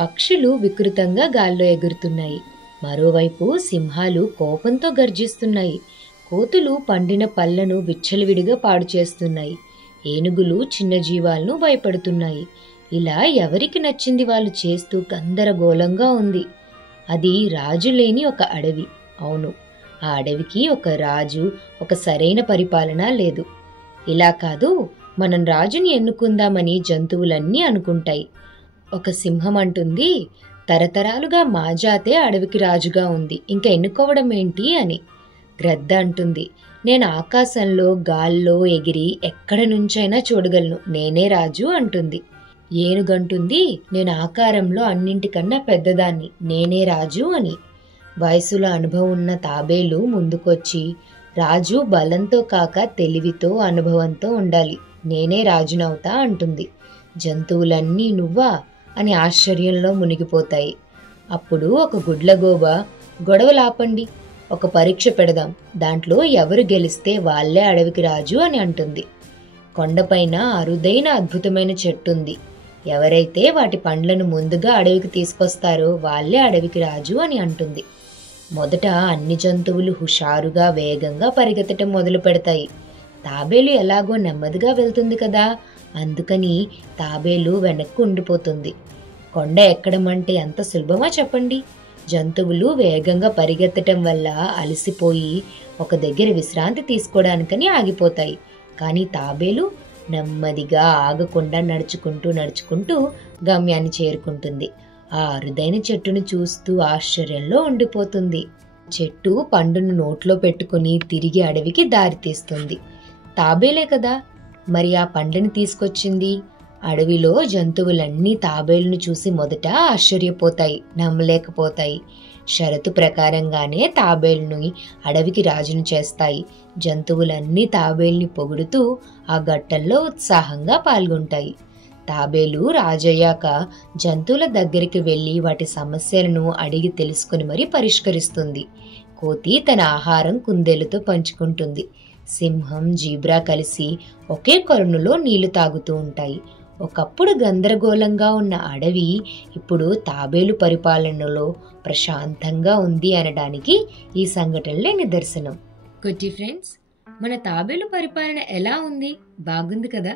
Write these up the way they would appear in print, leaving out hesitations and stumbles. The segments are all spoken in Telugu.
పక్షులు వికృతంగా గాల్లో ఎగురుతున్నాయి. మరోవైపు సింహాలు కోపంతో గర్జిస్తున్నాయి. కోతులు పండిన పళ్లను విచ్చలవిడిగా పాడు చేస్తున్నాయి. ఏనుగులు చిన్న జీవాలను భయపడుతున్నాయి. ఇలా ఎవరికి నచ్చింది వాళ్ళు చేస్తూ గందరగోళంగా ఉంది. అది రాజు లేని ఒక అడవి. అవును, ఆ అడవికి ఒక రాజు, ఒక సరైన పరిపాలన లేదు. ఇలా కాదు, మనం రాజుని ఎన్నుకుందామని జంతువులన్నీ అనుకుంటాయి. ఒక సింహం అంటుంది, తరతరాలుగా మా జాతే అడవికి రాజుగా ఉంది, ఇంకా ఎన్నుకోవడం ఏంటి అని. గ్రద్ద అంటుంది, నేను ఆకాశంలో గాల్లో ఎగిరి ఎక్కడ నుంచైనా చూడగలను, నేనే రాజు అంటుంది. ఏనుగంటుంది, నేను ఆకారంలో అన్నింటికన్నా పెద్దదాన్ని, నేనే రాజు అని. వయసులో అనుభవం ఉన్న తాబేలు ముందుకొచ్చి, రాజు బలంతో కాక తెలివితో అనుభవంతో ఉండాలి, నేనే రాజునవుతా అంటుంది. జంతువులన్నీ నువ్వా అని ఆశ్చర్యంలో మునిగిపోతాయి. అప్పుడు ఒక గుడ్లగోబ, గొడవలాపండి, ఒక పరీక్ష పెడదాం, దాంట్లో ఎవరు గెలిస్తే వాళ్ళే అడవికి రాజు అని అంటుంది. కొండపైన అరుదైన అద్భుతమైన చెట్టుంది. ఎవరైతే వాటి పండ్లను ముందుగా అడవికి తీసుకొస్తారో వాళ్ళే అడవికి రాజు అని అంటుంది. మొదట అన్ని జంతువులు హుషారుగా వేగంగా పరిగెత్తటం మొదలు పెడతాయి. తాబేలు ఎలాగో నెమ్మదిగా వెళ్తుంది కదా, అందుకని తాబేలు వెనక్కు ఉండిపోతుంది. కొండ ఎక్కడం అంటే ఎంత సులభమా చెప్పండి. జంతువులు వేగంగా పరిగెత్తటం వల్ల అలసిపోయి ఒక దగ్గర విశ్రాంతి తీసుకోవడానికని ఆగిపోతాయి. కానీ తాబేలు నెమ్మదిగా ఆగకుండా నడుచుకుంటూ గమ్యాన్ని చేరుకుంటుంది. ఆ అరుదైన చెట్టును చూస్తూ ఆశ్చర్యంలో ఉండిపోతుంది. చెట్టు పండును నోట్లో పెట్టుకుని తిరిగి అడవికి దారి తీస్తుంది. తాబేలే కదా మరి ఆ పండుని తీసుకొచ్చింది. అడవిలో జంతువులన్నీ తాబేలును చూసి మొదట ఆశ్చర్యపోతాయి, నమ్మలేకపోతాయి. షరతు ప్రకారంగానే తాబేలుని అడవికి రాజును చేస్తాయి. జంతువులన్నీ తాబేలుని పొగుడుతూ ఆ ఘట్టంలో ఉత్సాహంగా పాల్గొంటాయి. తాబేలు రాజయ్యాక జంతువుల దగ్గరికి వెళ్ళి వాటి సమస్యలను అడిగి తెలుసుకుని మరీ పరిష్కరిస్తుంది. కోతి తన ఆహారం కుందేలుతో పంచుకుంటుంది. సింహం, జీబ్రా కలిసి ఒకే కొలనులో నీళ్లు తాగుతూ ఉంటాయి. ఒకప్పుడు గందరగోళంగా ఉన్న అడవి ఇప్పుడు తాబేలు పరిపాలనలో ప్రశాంతంగా ఉంది అనడానికి ఈ సంఘటనలే నిదర్శనం. కుట్టి ఫ్రెండ్స్, మన తాబేలు పరిపాలన ఎలా ఉంది? బాగుంది కదా.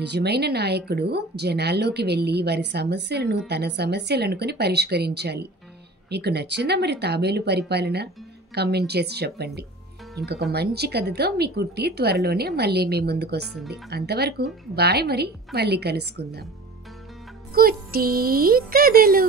నిజమైన నాయకుడు జనాల్లోకి వెళ్ళి వారి సమస్యలను తన సమస్యలు అనుకుని పరిష్కరించాలి. మీకు నచ్చిందా మరి తాబేలు పరిపాలన? కామెంట్ చేసి చెప్పండి. ఇంకొక మంచి కథతో మీ కుట్టి త్వరలోనే మళ్ళీ మీ ముందుకు వస్తుంది. అంతవరకు బాయ్, మరి మళ్ళీ కలుసుకుందాం. కుట్టి కథలు.